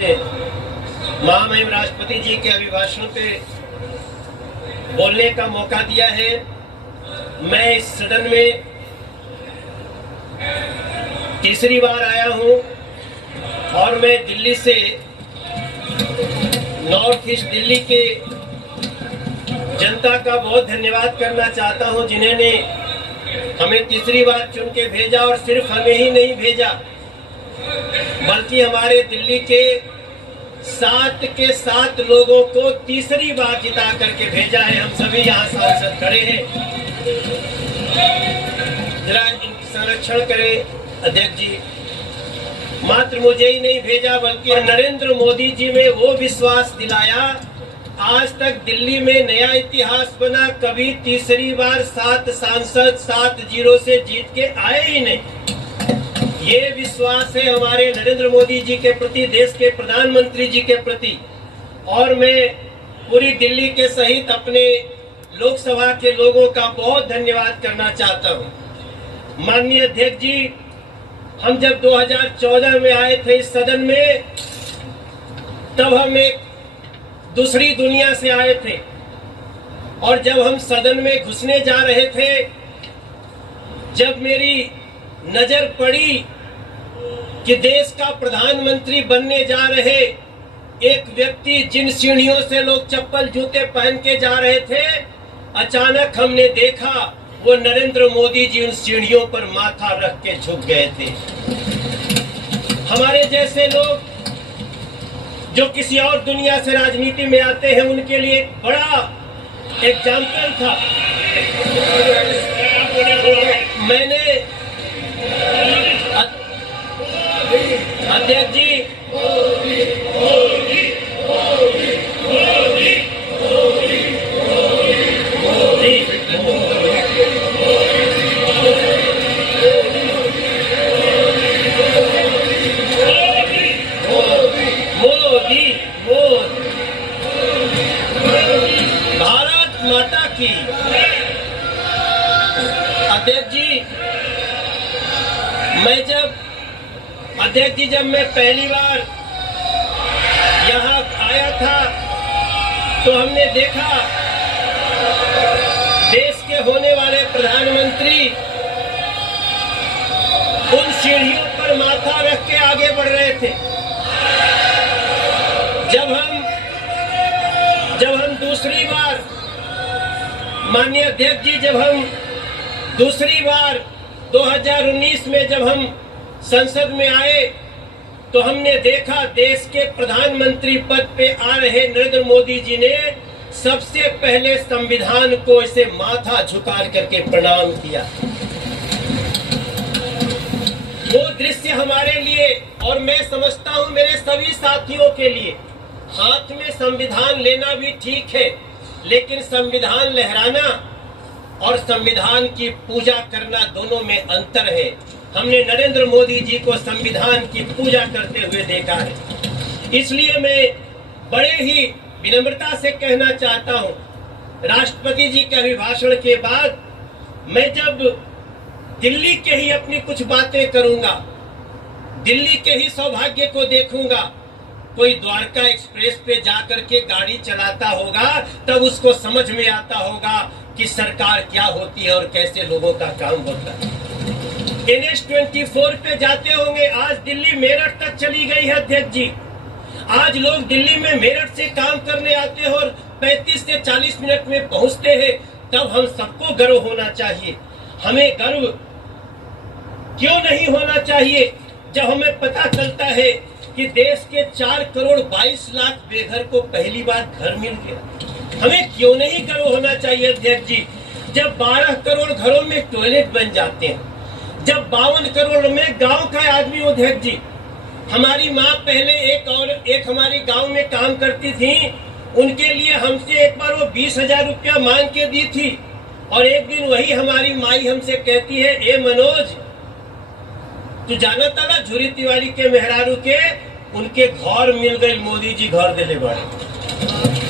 महामहिम राष्ट्रपति जी के अभिभाषण पे बोलने का मौका दिया है। मैं इस सदन में तीसरी बार आया हूं और मैं दिल्ली से नॉर्थ ईस्ट दिल्ली के जनता का बहुत धन्यवाद करना चाहता हूं, जिन्होंने हमें तीसरी बार चुन के भेजा और सिर्फ हमें ही नहीं भेजा बल्कि हमारे दिल्ली के 7 के 7 लोगों को तीसरी बार जिता करके भेजा है। हम सभी यहाँ सांसद खड़े हैं, जरा संरक्षण करें अध्यक्ष जी। मात्र मुझे ही नहीं भेजा बल्कि नरेंद्र मोदी जी में वो विश्वास दिलाया। आज तक दिल्ली में नया इतिहास बना, कभी तीसरी बार 7 सांसद 7-0 से जीत के आए ही नहीं। ये विश्वास है हमारे नरेंद्र मोदी जी के प्रति, देश के प्रधानमंत्री जी के प्रति। और मैं पूरी दिल्ली के सहित अपने लोकसभा के लोगों का बहुत धन्यवाद करना चाहता हूं। माननीय अध्यक्ष जी, हम जब 2014 में आए थे इस सदन में, तब हम एक दूसरी दुनिया से आए थे और जब हम सदन में घुसने जा रहे थे, जब मेरी नजर पड़ी कि देश का प्रधानमंत्री बनने जा रहे एक व्यक्ति, जिन सीढ़ियों से लोग चप्पल जूते पहन के जा रहे थे, अचानक हमने देखा वो नरेंद्र मोदी जी उन सीढ़ियों पर माथा रख के झुक गए थे। हमारे जैसे लोग जो किसी और दुनिया से राजनीति में आते हैं, उनके लिए एक बड़ा एग्जाम्पल था। मैंने अध्यक्ष जी भारत माता की। अध्यक्ष जी, जब मैं पहली बार यहाँ आया था तो हमने देखा देश के होने वाले प्रधानमंत्री उन सीढ़ियों पर माथा रख के आगे बढ़ रहे थे। जब हम दूसरी बार, माननीय अध्यक्ष जी, जब हम दूसरी बार 2019 में जब हम संसद में आए तो हमने देखा देश के प्रधानमंत्री पद पे आ रहे नरेंद्र मोदी जी ने सबसे पहले संविधान को इसे माथा झुका करके प्रणाम किया। वो दृश्य हमारे लिए और मैं समझता हूं मेरे सभी साथियों के लिए, हाथ में संविधान लेना भी ठीक है, लेकिन संविधान लहराना और संविधान की पूजा करना दोनों में अंतर है। हमने नरेंद्र मोदी जी को संविधान की पूजा करते हुए देखा है। इसलिए मैं बड़े ही विनम्रता से कहना चाहता हूं, राष्ट्रपति जी के अभिभाषण के बाद मैं जब दिल्ली के ही अपनी कुछ बातें करूंगा, दिल्ली के ही सौभाग्य को देखूंगा। कोई द्वारका एक्सप्रेस पे जाकर के गाड़ी चलाता होगा तब उसको समझ में आता होगा कि सरकार क्या होती है और कैसे लोगों का काम होता है। NH-24 पे जाते होंगे, आज दिल्ली मेरठ तक चली गई है अध्यक्ष जी। आज लोग दिल्ली में मेरठ से काम करने आते हैं और 35 से 40 मिनट में पहुंचते हैं। तब हम सबको गर्व होना चाहिए। हमें गर्व क्यों नहीं होना चाहिए जब हमें पता चलता है कि देश के 4 करोड़ 22 लाख बेघर को पहली बार घर मिल गया। हमें क्यों नहीं गर्व होना चाहिए अध्यक्ष जी, जब 12 करोड़ घरों में टॉयलेट बन जाते हैं, जब 52 करोड़ में गांव का आदमी। अध्यक्ष जी, हमारी माँ पहले एक हमारी गांव में काम करती थी, उनके लिए हमसे एक बार वो 20,000 रुपया मांग के दी थी और एक दिन वही हमारी माई हमसे कहती है, ए मनोज, तू जाना था ना झुरी तिवारी के मेहरारू के उनके घर मिल गए, मोदी जी घर दिले बड़े।